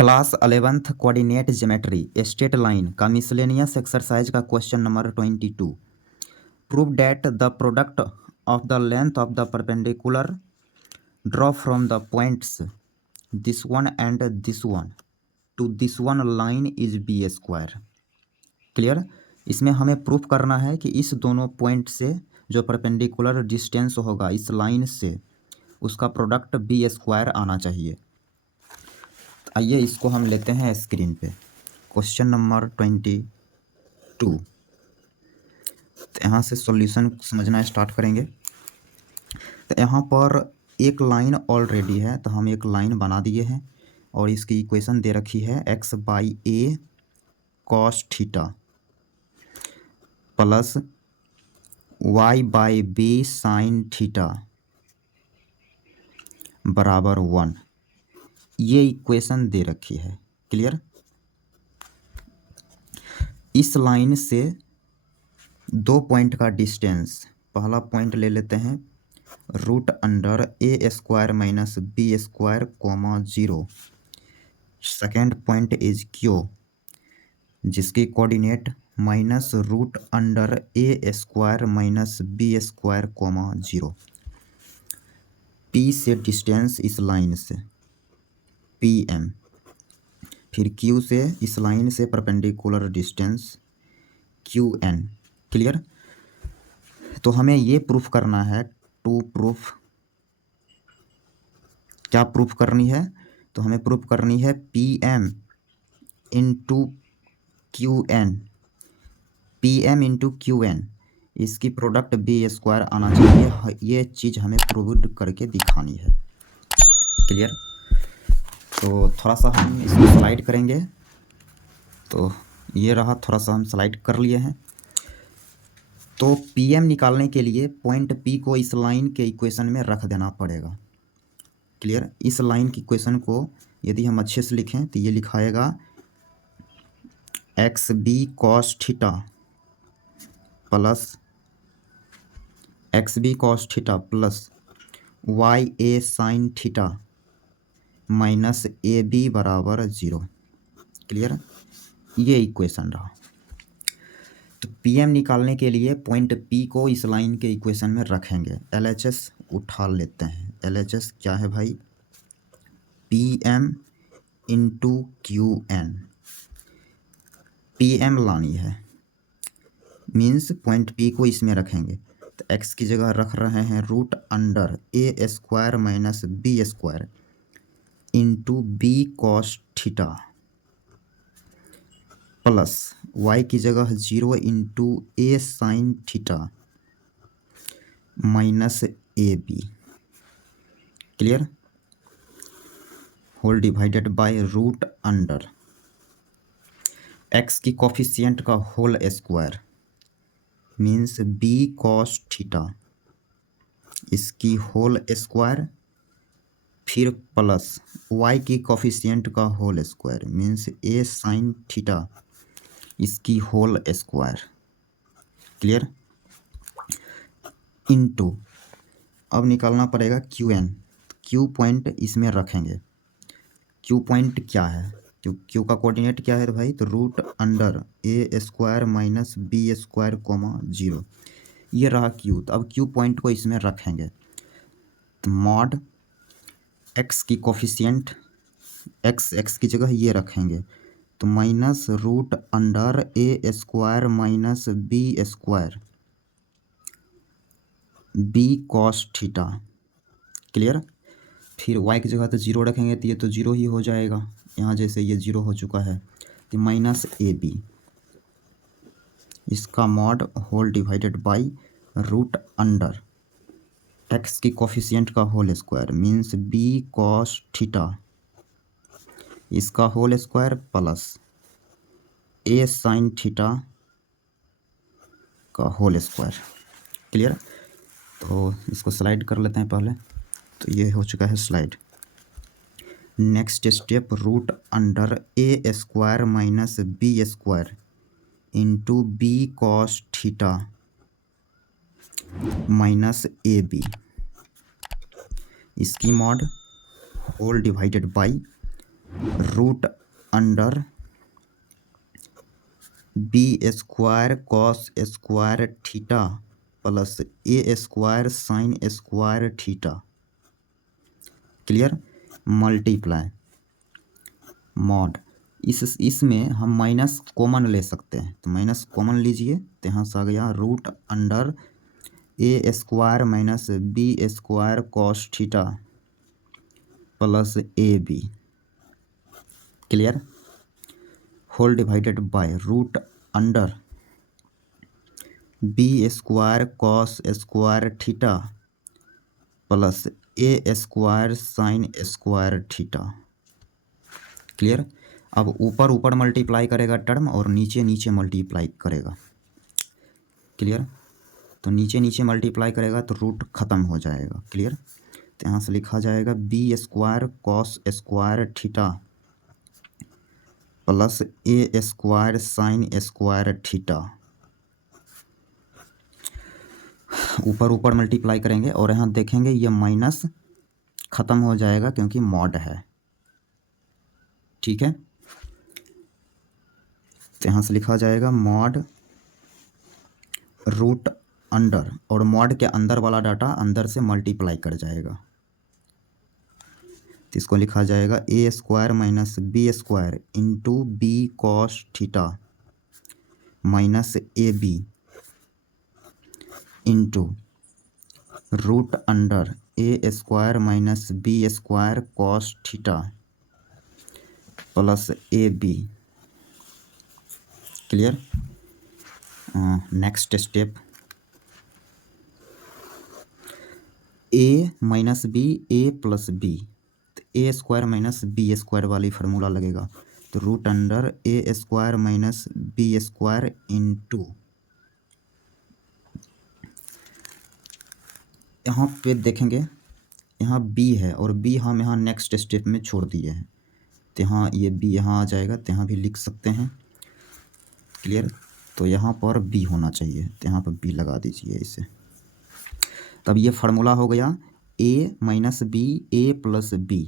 Class 11th coordinate geometry straight line का miscellaneous exercise का question number 22। Prove that the product of the length of the perpendicular draw from the points this one and this one to this one line is b square. Clear. इसमें हमें proof करना है कि इस दोनों point से जो perpendicular distance होगा इस लाइन से उसका प्रोडक्ट बी स्क्वायर आना चाहिए। आइए इसको हम लेते हैं स्क्रीन पे। Question number 22। तो यहाँ से सॉल्यूशन समझना स्टार्ट करेंगे। तो यहाँ पर एक लाइन ऑलरेडी है, तो हम एक लाइन बना दिए हैं और इसकी इक्वेशन दे रखी है x by a cos theta plus y by b sine theta बराबर 1। ये इक्वेशन दे रखी है। क्लियर। इस लाइन से दो पॉइंट का डिस्टेंस, पहला पॉइंट ले लेते हैं root under A square minus B square comma 0। Second point is Q जिसकी कोऑर्डिनेट माइनस रूट अंडर ए square minus B square comma 0। P से डिस्टेंस इस लाइन से पी एम, फिर क्यू से इस लाइन से perpendicular distance Q N. Clear. तो हमें ये प्रूफ करना है टू प्रूफ। क्या प्रूफ करनी है? तो हमें प्रूफ करनी है P M into Q N, P M into Q N इसकी प्रोडक्ट बी स्क्वायर आना चाहिए। ये चीज़ हमें प्रूव करके दिखानी है। क्लियर। तो थोड़ा सा हम इसको स्लाइड करेंगे। तो ये रहा, थोड़ा सा हम स्लाइड कर लिए हैं। तो पी एम निकालने के लिए पॉइंट पी को इस लाइन के इक्वेशन में रख देना पड़ेगा। क्लियर। इस लाइन की इक्वेशन को यदि हम अच्छे से लिखें तो ये लिखाएगा X B cos theta plus X B cos theta plus Y A sine theta minus A B बराबर 0। क्लियर। ये इक्वेशन रहा। तो पी एम निकालने के लिए पॉइंट पी को इस लाइन के इक्वेशन में रखेंगे। एल एच एस उठा लेते हैं। एल एच एस क्या है भाई? P M into Q N. P M लानी है मीन्स पॉइंट पी को इसमें रखेंगे। तो एक्स की जगह रख रहे हैं रूट अंडर ए square minus B square into B cos theta plus y की जगह 0 into A sine theta minus A B. Clear. Whole divided by root under x की कोफिशिएंट का whole square means B cos theta इसकी whole square, फिर plus y की coefficient का whole square means A sine theta इसकी whole square. Clear. Into अब निकालना पड़ेगा क्यू एन। क्यू पॉइंट इसमें रखेंगे। क्यू पॉइंट क्या है? क्यू का कोऑर्डिनेट क्या है तो भाई? तो रूट अंडर ए square minus B square comma 0। ये रहा क्यू। तो अब क्यू पॉइंट को इसमें रखेंगे। तो मॉड एक्स की कोफिशिएंट एक्स की जगह ये रखेंगे तो माइनस रूट अंडर ए square minus B square B cos theta. Clear. फिर y की जगह तो 0 रखेंगे तो ये तो 0 ही हो जाएगा। यहाँ जैसे ये 0 हो चुका है तो माइनस ए बी इसका mod whole divided by root under x की कोफिशिएंट का whole square means B cos theta इसका whole square plus a sine theta का होल स्क्वायर। क्लियर। तो इसको स्लाइड कर लेते हैं पहले। तो ये हो चुका है slide. Next step root under ए square minus B square into B cos theta minus ए बी इसकी mod whole divided by root under B square cos square theta plus A square sine square theta. Clear. Multiply mod, इसमें हम minus common ले सकते हैं, तो minus common लीजिए, तो यहाँ से आ गया root under A square minus B square cos theta plus A B. Clear. Whole divided by root under B square cos square theta plus A square sine square theta. Clear. अब ऊपर ऊपर multiply करेगा term और नीचे नीचे multiply करेगा। Clear. तो नीचे नीचे मल्टीप्लाई करेगा तो रूट ख़त्म हो जाएगा। क्लियर। तो यहाँ से लिखा जाएगा B square cos square theta plus ए स्क्वायर साइन स्क्वायर थीटा। ऊपर ऊपर मल्टीप्लाई करेंगे और यहाँ देखेंगे ये माइनस ख़त्म हो जाएगा क्योंकि मॉड है। ठीक है। तो यहाँ से लिखा जाएगा मॉड रूट अंडर, और मॉड के अंदर वाला डाटा अंदर से मल्टीप्लाई कर जाएगा, तो इसको लिखा जाएगा A square minus B square into B cos theta minus A B into root under A square minus B square cos theta plus A B. Clear. Next step, A minus B A plus B, तो A square minus B square वाली formula लगेगा, तो root under ए square minus B square into, यहाँ पे देखेंगे यहाँ B है और बी हम यहाँ नेक्स्ट स्टेप में छोड़ दिए हैं, तो यहाँ ये बी यहाँ आ जाएगा, तो यहाँ भी लिख सकते हैं। क्लियर। तो यहाँ पर बी होना चाहिए, तो यहाँ पर बी लगा दीजिए इसे। तब ये फार्मूला हो गया A minus B A plus B,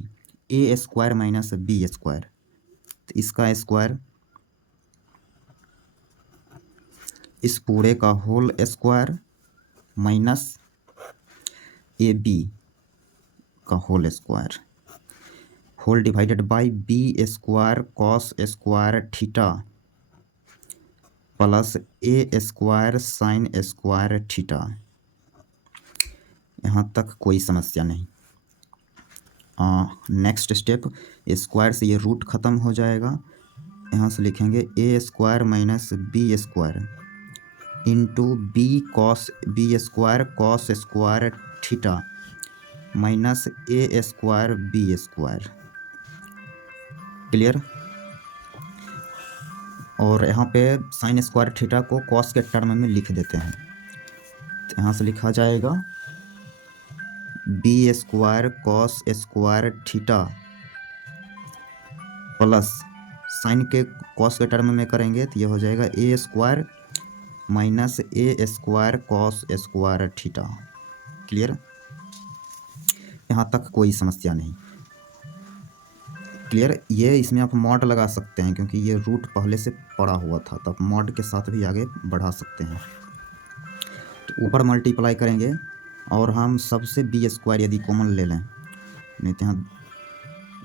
A square minus B square, तो इसका स्क्वायर, इस पूरे का होल स्क्वायर माइनस ए बी का whole square, whole divided by B square cos square theta plus A square sine square theta. यहाँ तक कोई समस्या नहीं। नेक्स्ट स्टेप, स्क्वायर से ये रूट ख़त्म हो जाएगा, यहाँ से लिखेंगे A square minus B square into B square cos square theta minus A square B square. Clear. और यहाँ पे साइन स्क्वायर थीटा को कॉस के टर्म में लिख देते हैं, तो यहाँ से लिखा जाएगा B square cos square theta plus sine के कॉस के टर्म में करेंगे तो ये हो जाएगा A square minus A square cos square theta. Clear. यहाँ तक कोई समस्या नहीं। क्लियर। ये इसमें आप मॉड लगा सकते हैं क्योंकि ये रूट पहले से पड़ा हुआ था, तो आप मॉड के साथ भी आगे बढ़ा सकते हैं। तो ऊपर मल्टीप्लाई करेंगे और हम सबसे बी स्क्वायर यदि कॉमन ले लें, नहीं तो यहाँ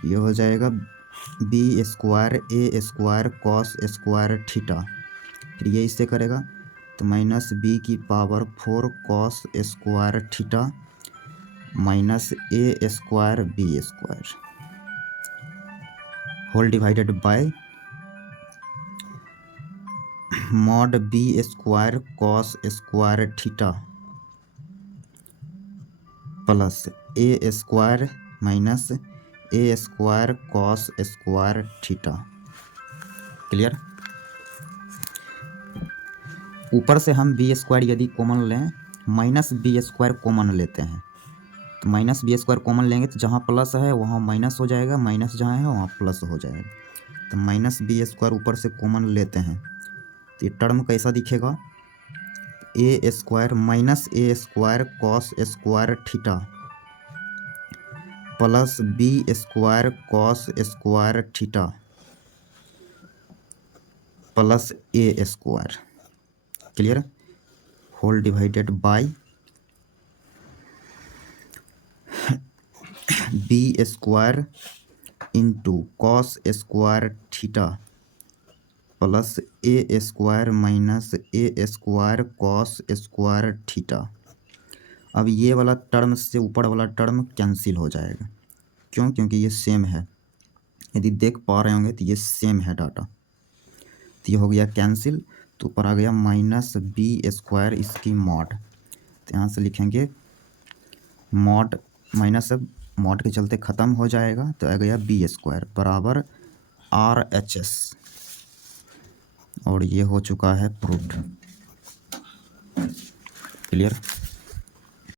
ये हो जाएगा B square a square cos square theta, फिर ये इससे करेगा तो माइनस बी की power 4 cos square theta minus A square B square whole divided by mod b square cos square theta plus A square minus A square cos square theta. Clear. ऊपर से हम b square यदि common लें, minus B square common लेते हैं, तो minus B square common लेंगे तो जहाँ प्लस है वहाँ माइनस हो जाएगा, माइनस जहाँ है वहाँ प्लस हो जाएगा, तो माइनस बी स्क्वायर ऊपर से कॉमन लेते हैं, तो ये टर्म कैसा दिखेगा A square minus A square cos square theta plus B square cos square theta plus A square, clear, whole divided by B square into cos square theta plus A square minus A square cos square theta. अब ये वाला term से ऊपर वाला term cancel हो जाएगा, क्यों? क्योंकि ये सेम है, यदि देख पा रहे होंगे तो ये सेम है डाटा, तो ये हो गया कैंसिल। तो ऊपर आ गया माइनस बी स्क्वायर इसकी मॉड, तो यहाँ से लिखेंगे मॉड, माइनस अब मॉड के चलते ख़त्म हो जाएगा, तो आ गया बी स्क्वायर बराबर RHS, और ये हो चुका है प्रूव्ड, क्लियर।